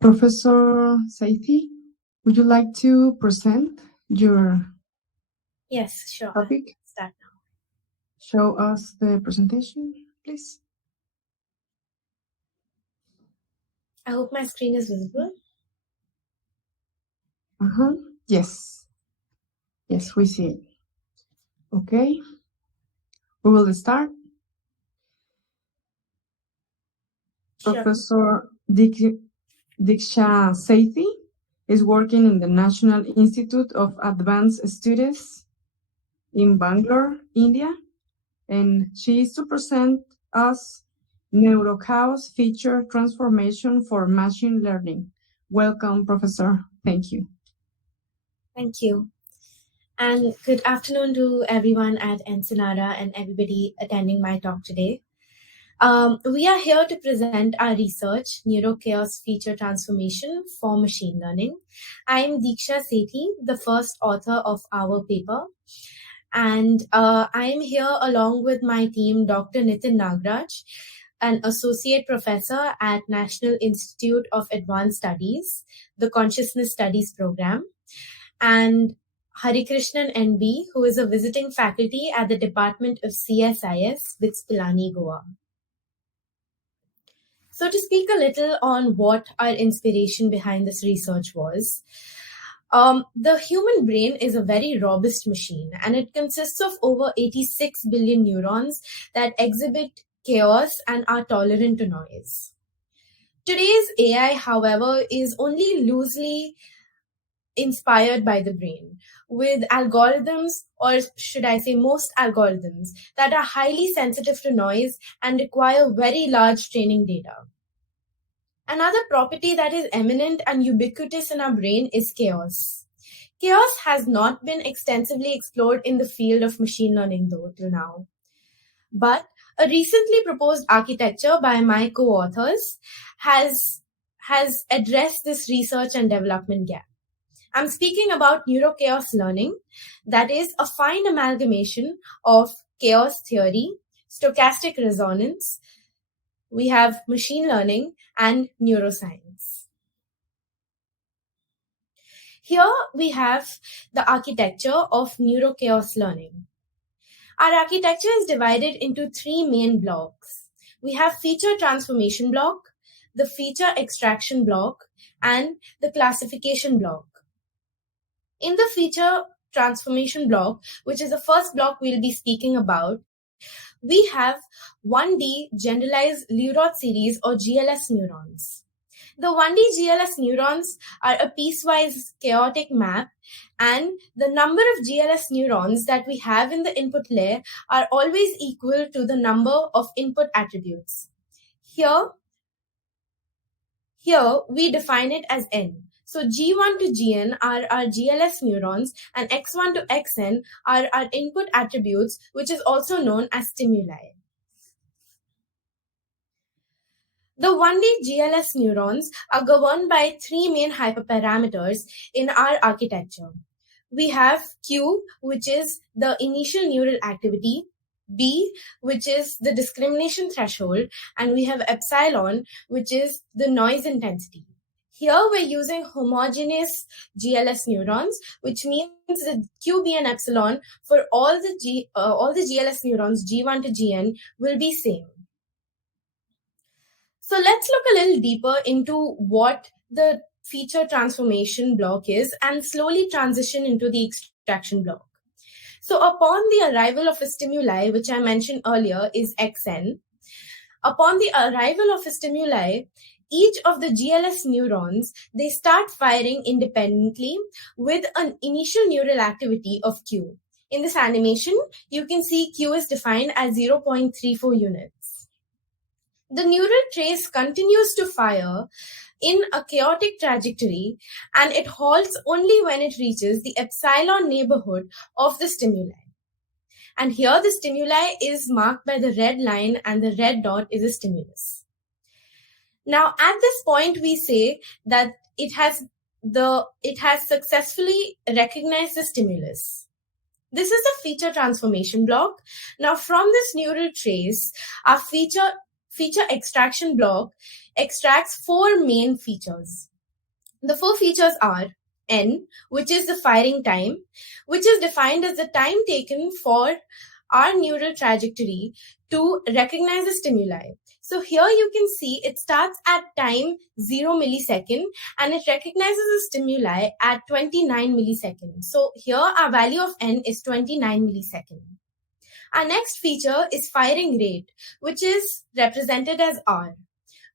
Professor Saithi, would you like to present your Yes, sure. topic? Start now. Show us the presentation, please. I hope my screen is visible. Yes. Yes, we see it. Okay. We will start. Sure. Professor Diksha Sethi is working in the National Institute of Advanced Studies in Bangalore, India, and she is to present us Neurochaos Feature Transformation for Machine Learning. Welcome, Professor. Thank you. Thank you. And good afternoon to everyone at Ensenada and everybody attending my talk today. We are here to present our research, Neurochaos Feature Transformation for Machine Learning. I am Diksha Sethi, the first author of our paper. And I am here along with my team, Dr. Nitin Nagraj, an associate professor at National Institute of Advanced Studies, the Consciousness Studies program, and Harikrishnan NB, who is a visiting faculty at the Department of CSIS with Pilani, Goa. So to speak a little on what our inspiration behind this research was, the human brain is a very robust machine, and it consists of over 86 billion neurons that exhibit chaos and are tolerant to noise. Today's AI, however, is only loosely inspired by the brain, with algorithms, or should I say most algorithms, that are highly sensitive to noise and require very large training data. Another property that is eminent and ubiquitous in our brain is chaos. Chaos has not been extensively explored in the field of machine learning, though, till now. But a recently proposed architecture by my co-authors has addressed this research and development gap. I'm speaking about Neurochaos Learning, that is a fine amalgamation of chaos theory, stochastic resonance, we have machine learning, and neuroscience. Here we have the architecture of Neurochaos Learning. Our architecture is divided into three main blocks. We have feature transformation block, the feature extraction block, and the classification block. In the feature transformation block, which is the first block we'll be speaking about, we have 1D generalized Leurot series or GLS neurons. The 1D GLS neurons are a piecewise chaotic map, and the number of GLS neurons that we have in the input layer are always equal to the number of input attributes. Here we define it as n. So G1 to Gn are our GLS neurons, and X1 to Xn are our input attributes, which is also known as stimuli. The 1D GLS neurons are governed by three main hyperparameters in our architecture. We have Q, which is the initial neural activity, B, which is the discrimination threshold, and we have epsilon, which is the noise intensity. Here we're using homogeneous GLS neurons, which means that Q, B, and epsilon for all the GLS neurons, G1 to Gn, will be same. So let's look a little deeper into what the feature transformation block is and slowly transition into the extraction block. So upon the arrival of a stimuli, which I mentioned earlier is Xn, upon the arrival of a stimuli, each of the GLS neurons, they start firing independently with an initial neural activity of Q. In this animation, you can see Q is defined as 0.34 units. The neural trace continues to fire in a chaotic trajectory, and it halts only when it reaches the epsilon neighborhood of the stimuli. And here the stimuli is marked by the red line, and the red dot is a stimulus. Now, at this point, we say that it has successfully recognized the stimulus. This is the feature transformation block. Now, from this neural trace, our feature extraction block extracts four main features. The four features are N, which is the firing time, which is defined as the time taken for our neural trajectory to recognize a stimuli. So here you can see it starts at time 0 millisecond and it recognizes a stimuli at 29 milliseconds. So here our value of N is 29 milliseconds. Our next feature is firing rate, which is represented as R.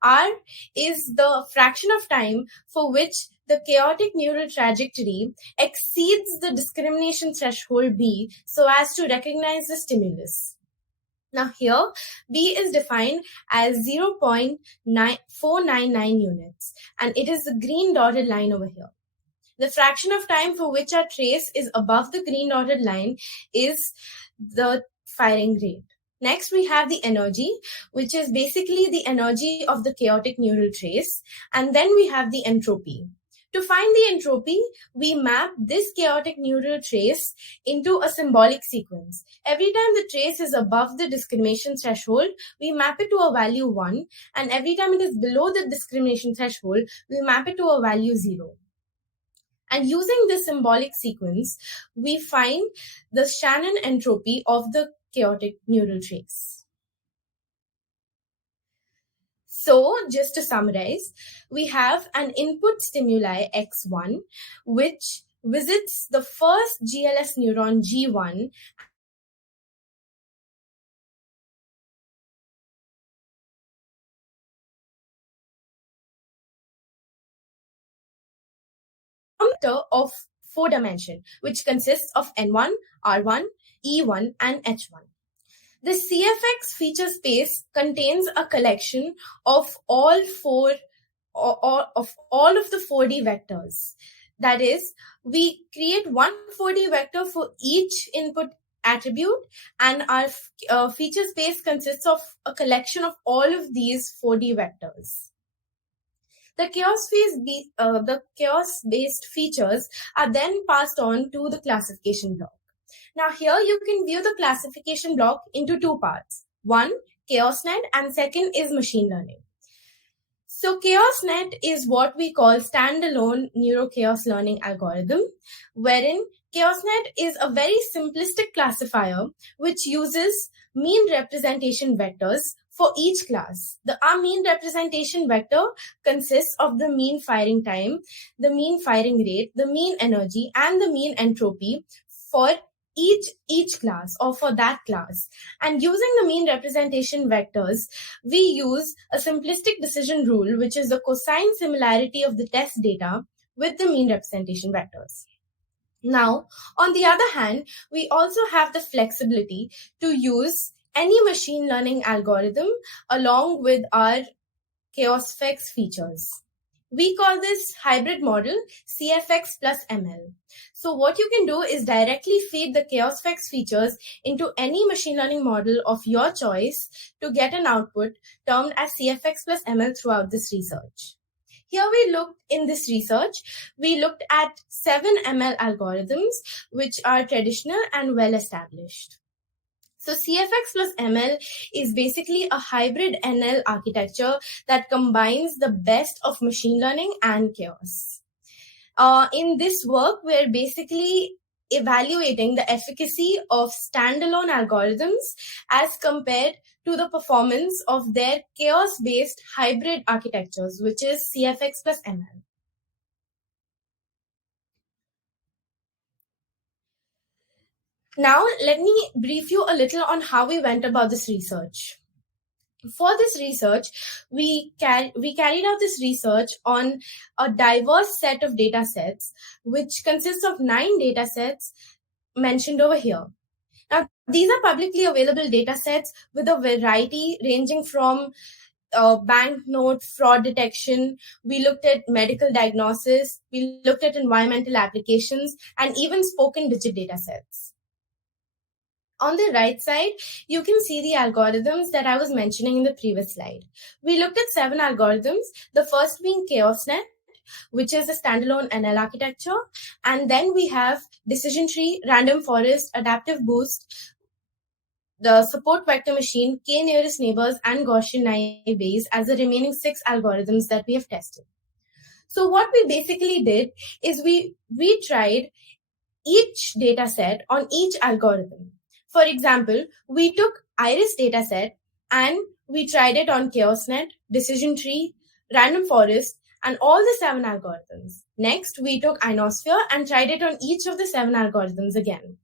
R is the fraction of time for which the chaotic neural trajectory exceeds the discrimination threshold B so as to recognize the stimulus. Now here, B is defined as 0.499 units, and it is the green dotted line over here. The fraction of time for which our trace is above the green dotted line is the firing rate. Next, we have the energy, which is basically the energy of the chaotic neural trace. And then we have the entropy. To find the entropy, we map this chaotic neural trace into a symbolic sequence. Every time the trace is above the discrimination threshold, we map it to a value 1. And every time it is below the discrimination threshold, we map it to a value 0. And using this symbolic sequence, we find the Shannon entropy of the chaotic neural trace. So, just to summarize, we have an input stimuli X1, which visits the first GLS neuron G1 of 4 dimension, which consists of N1, R1, E1, and H1. The CFX feature space contains a collection of all of the 4D vectors. That is, we create one 4D vector for each input attribute, and our feature space consists of a collection of all of these 4D vectors. The chaos-based features are then passed on to the classification block. Now here you can view the classification block into two parts. One, ChaosNet, and second is machine learning. So ChaosNet is what we call standalone Neurochaos Learning algorithm, wherein ChaosNet is a very simplistic classifier which uses mean representation vectors for each class. Our mean representation vector consists of the mean firing time, the mean firing rate, the mean energy, and the mean entropy for each class or for that class. And using the mean representation vectors, we use a simplistic decision rule, which is the cosine similarity of the test data with the mean representation vectors. Now, on the other hand, we also have the flexibility to use any machine learning algorithm along with our ChaosFX features. We call this hybrid model CFX plus ML. So what you can do is directly feed the ChaosFX features into any machine learning model of your choice to get an output termed as CFX plus ML throughout this research. Here in this research, we looked at 7 ML algorithms which are traditional and well established. So CFX plus ML is basically a hybrid NL architecture that combines the best of machine learning and chaos. In this work, we're basically evaluating the efficacy of standalone algorithms as compared to the performance of their chaos-based hybrid architectures, which is CFX plus ML. Now, let me brief you a little on how we went about this research. For this research, we carried out this research on a diverse set of data sets, which consists of 9 data sets mentioned over here. Now, these are publicly available data sets with a variety ranging from banknote fraud detection. We looked at medical diagnosis. We looked at environmental applications and even spoken digit data sets. On the right side, you can see the algorithms that I was mentioning in the previous slide. We looked at 7 algorithms, the first being ChaosNet, which is a standalone NL architecture. And then we have Decision Tree, Random Forest, Adaptive Boost, the Support Vector Machine, K-Nearest Neighbors, and Gaussian Naive Bayes as the remaining 6 algorithms that we have tested. So what we basically did is we tried each data set on each algorithm. For example, we took iris dataset and we tried it on ChaosNet, Decision Tree, Random Forest, and all the 7 algorithms. Next, we took Ionosphere and tried it on each of the 7 algorithms again.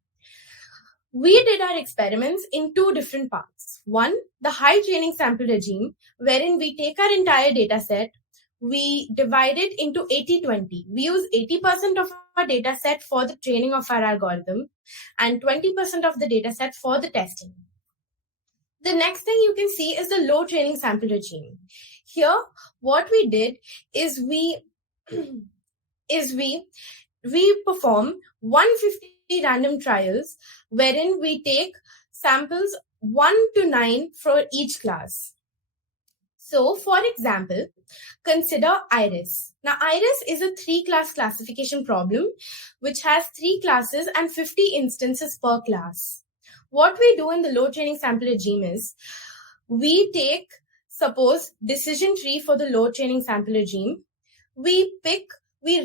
We did our experiments in 2 different parts. One, the high training sample regime, wherein we take our entire data set, we divide it into 80-20. We use 80% of our data set for the training of our algorithm and 20% of the data set for the testing. The next thing you can see is the low training sample regime. Here, what we did is we perform 150 random trials wherein we take samples 1 to 9 for each class. So, for example, consider iris. Now, iris is a 3-class classification problem which has 3 classes and 50 instances per class. What we do in the low training sample regime is we take, suppose, decision tree for the low training sample regime. We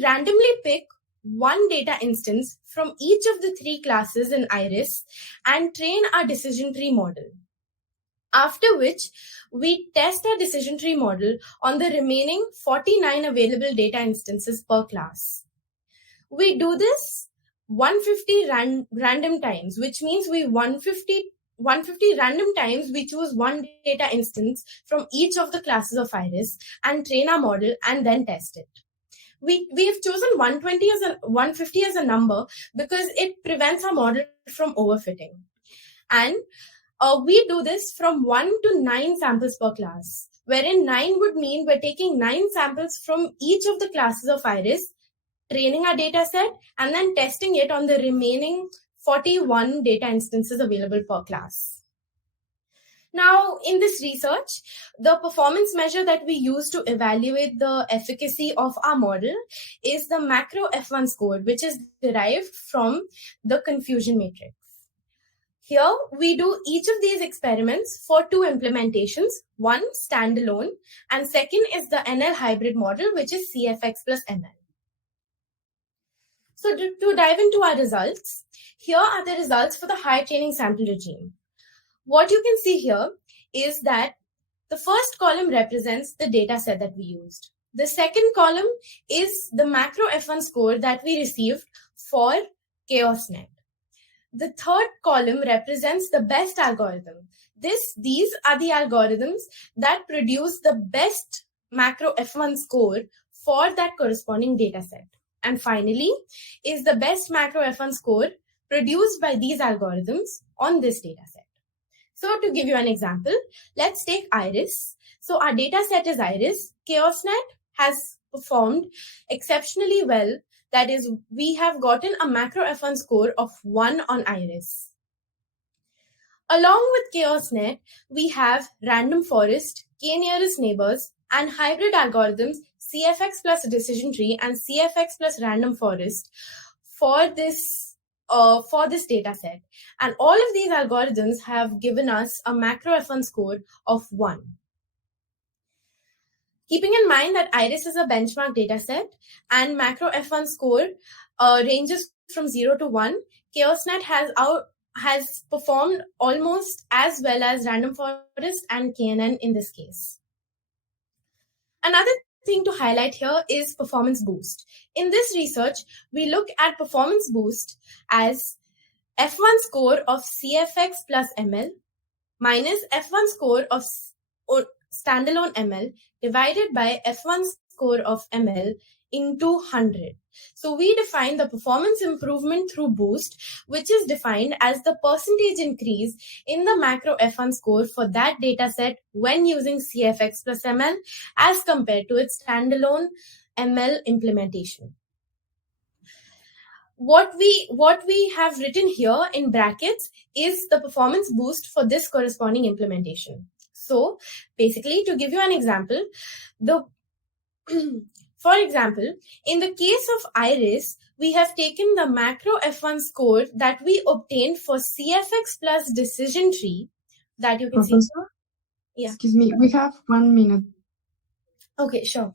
randomly pick one data instance from each of the 3 classes in iris and train our decision tree model. After which, we test our decision tree model on the remaining 49 available data instances per class. We do this 150 random times, which means 150 random times we choose one data instance from each of the classes of iris and train our model and then test it. We have chosen 150 as a number because it prevents our model from overfitting. And we do this from 1 to 9 samples per class, wherein 9 would mean we're taking 9 samples from each of the classes of iris, training our data set, and then testing it on the remaining 41 data instances available per class. Now, in this research, the performance measure that we use to evaluate the efficacy of our model is the macro F1 score, which is derived from the confusion matrix. Here, we do each of these experiments for 2 implementations, one standalone, and second is the NL hybrid model, which is CFX plus ML. So to dive into our results, here are the results for the high training sample regime. What you can see here is that the first column represents the data set that we used. The second column is the macro F1 score that we received for ChaosNet. The third column represents the best algorithm. These are the algorithms that produce the best macro F1 score for that corresponding data set. And finally, is the best macro F1 score produced by these algorithms on this data set. So to give you an example, let's take iris. So our data set is iris. ChaosNet has performed exceptionally well. That is, we have gotten a macro F1 score of 1 on iris. Along with ChaosNet, we have random forest, k-nearest neighbors, and hybrid algorithms CFX+Decision Tree and CFX+Random Forest for this data set. And all of these algorithms have given us a macro F1 score of 1. Keeping in mind that iris is a benchmark data set and macro F1 score ranges from 0 to 1, ChaosNet has performed almost as well as Random Forest and KNN in this case. Another thing to highlight here is performance boost. In this research, we look at performance boost as F1 score of CFX plus ML minus F1 score of standalone ML divided by F1 score of ML into 100. So we define the performance improvement through boost, which is defined as the percentage increase in the macro F1 score for that data set when using CFX plus ML as compared to its standalone ML implementation. What we have written here in brackets is the performance boost for this corresponding implementation. So basically, to give you an example, for example, in the case of iris, we have taken the macro F1 score that we obtained for CFX plus decision tree that you can Professor? see. Yeah. Excuse me, we have 1 minute. Okay, sure.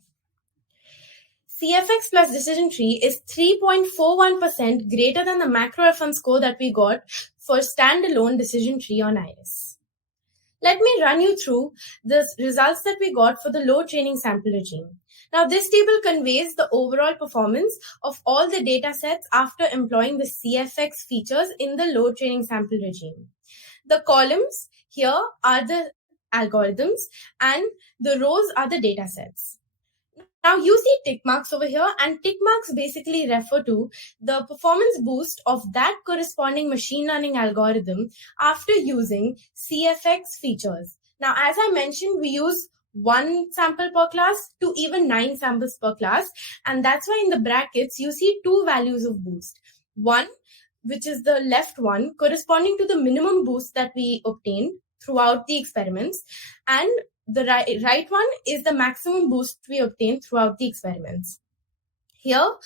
CFX+Decision Tree is 3.41% greater than the macro F1 score that we got for standalone decision tree on Iris. Let me run you through the results that we got for the low training sample regime. Now, this table conveys the overall performance of all the data sets after employing the CFX features in the low training sample regime. The columns here are the algorithms and the rows are the data sets. Now you see tick marks over here, and tick marks basically refer to the performance boost of that corresponding machine learning algorithm after using CFX features. Now, as I mentioned, we use 1 sample per class to even 9 samples per class, and that's why in the brackets you see 2 values of boost. One, which is the left one, corresponding to the minimum boost that we obtained throughout the experiments, and the right one is the maximum boost we obtained throughout the experiments. Here,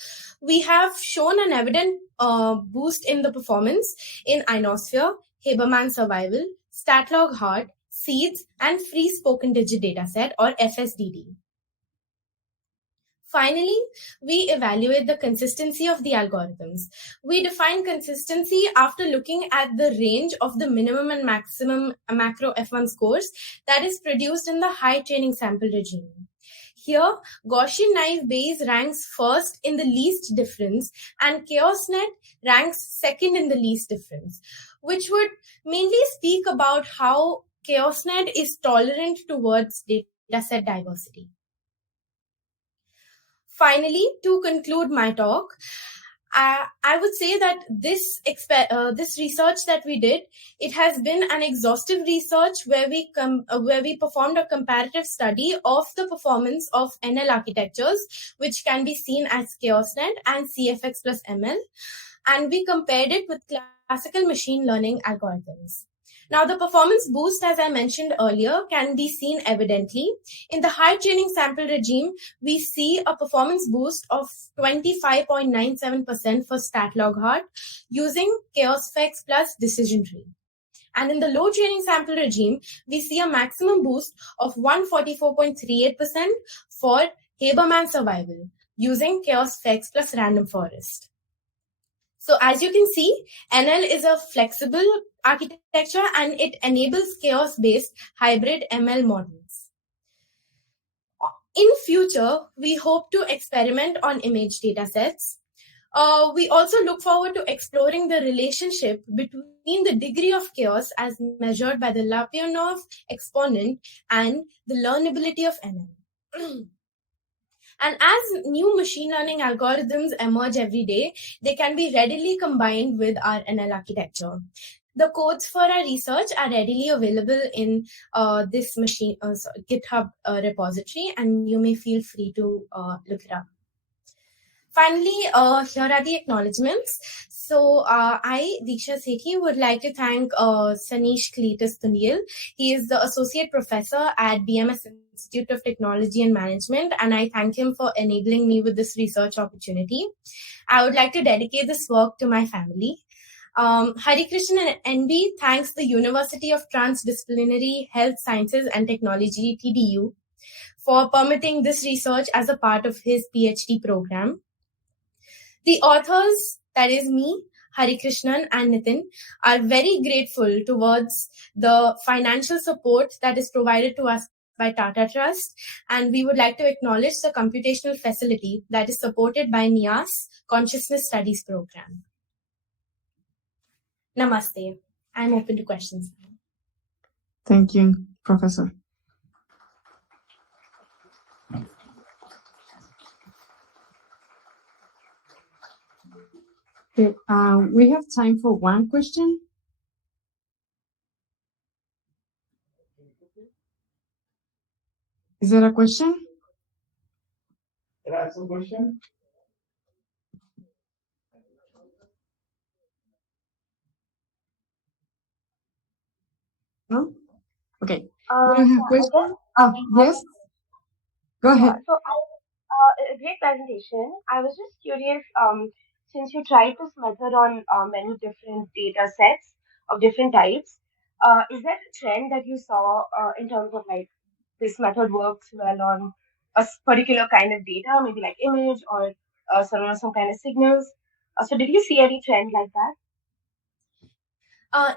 we have shown an evident boost in the performance in ionosphere, Haberman survival, Statlog heart, seeds, and free spoken digit dataset or FSDD. Finally, we evaluate the consistency of the algorithms. We define consistency after looking at the range of the minimum and maximum macro F1 scores that is produced in the high training sample regime. Here, Gaussian naive Bayes ranks first in the least difference and ChaosNet ranks second in the least difference, which would mainly speak about how ChaosNet is tolerant towards dataset diversity. Finally, to conclude my talk, I would say that this research that we did, it has been an exhaustive research where we performed a comparative study of the performance of NL architectures, which can be seen as ChaosNet and CFX plus ML, and we compared it with classical machine learning algorithms. Now, the performance boost, as I mentioned earlier, can be seen evidently. In the high training sample regime, we see a performance boost of 25.97% for Statlog heart using CFX+Decision Tree. And in the low training sample regime, we see a maximum boost of 144.38% for Haberman survival using CFX+Random Forest. So as you can see, NL is a flexible architecture and it enables chaos-based hybrid ML models. In future, we hope to experiment on image datasets. We also look forward to exploring the relationship between the degree of chaos as measured by the Lyapunov exponent and the learnability of NL. And as new machine learning algorithms emerge every day, they can be readily combined with our NL architecture. The codes for our research are readily available in this GitHub repository, and you may feel free to look it up. Finally, here are the acknowledgements. So I, Diksha Sethi, would like to thank Sanish Cletus Tunil. He is the Associate Professor at BMS Institute of Technology and Management, and I thank him for enabling me with this research opportunity. I would like to dedicate this work to my family. Hari Krishnan NB thanks the University of Transdisciplinary Health Sciences and Technology, TDU, for permitting this research as a part of his PhD program. The authors, that is me, Hari Krishnan and Nitin, are very grateful towards the financial support that is provided to us by Tata Trust, and we would like to acknowledge the computational facility that is supported by NIAS Consciousness Studies Program. Namaste. I'm open to questions. Thank you, Professor. Okay, we have time for one question. Is there a question? Can I ask a question? No? Okay. We don't have question? Yes? Go ahead. A great presentation. I was just curious, since you tried this method on many different data sets of different types, is there a trend that you saw in terms of like this method works well on a particular kind of data, maybe like image or some kind of signals. So did you see any trend like that?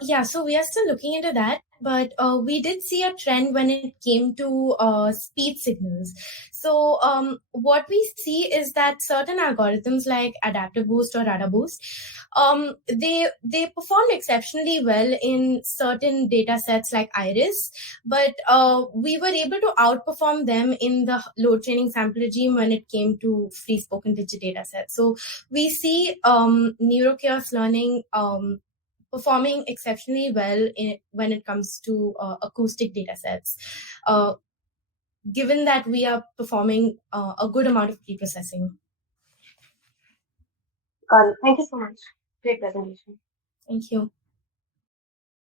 Yeah, so we are still looking into that, but we did see a trend when it came to speed signals. So what we see is that certain algorithms like adaptive boost or radar boost, they performed exceptionally well in certain data sets like iris, but we were able to outperform them in the load training sample regime when it came to free spoken digit data sets. So we see neurochaos learning performing exceptionally well when it comes to acoustic data sets, given that we are performing a good amount of pre-processing. Got it. Thank you so much. Great presentation. Thank you.